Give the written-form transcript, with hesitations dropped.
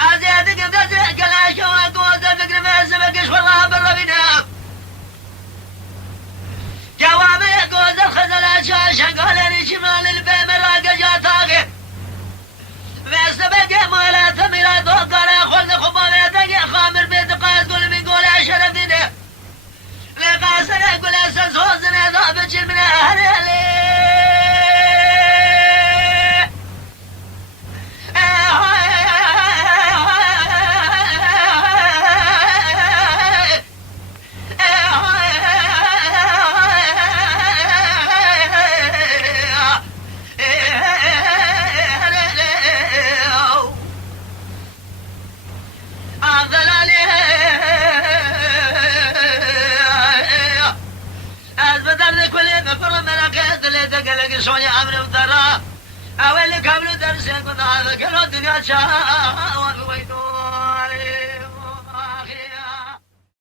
أزيادك بدك لا شوك وزنك ما سبقش والله بالربنا جوامع قوز الخزل شاشة قال شمال البيم راقة جاتاقي فاستبقى مولا ثميرا دوقنا خلد خبالاتك خامر بيت قاس قول من قول عشر دينه لقاسنا قول أساس وزنا ضابط من أهل شوني أمر وترى أول كابل درس يكون هذا كل الدنيا شاء ويدو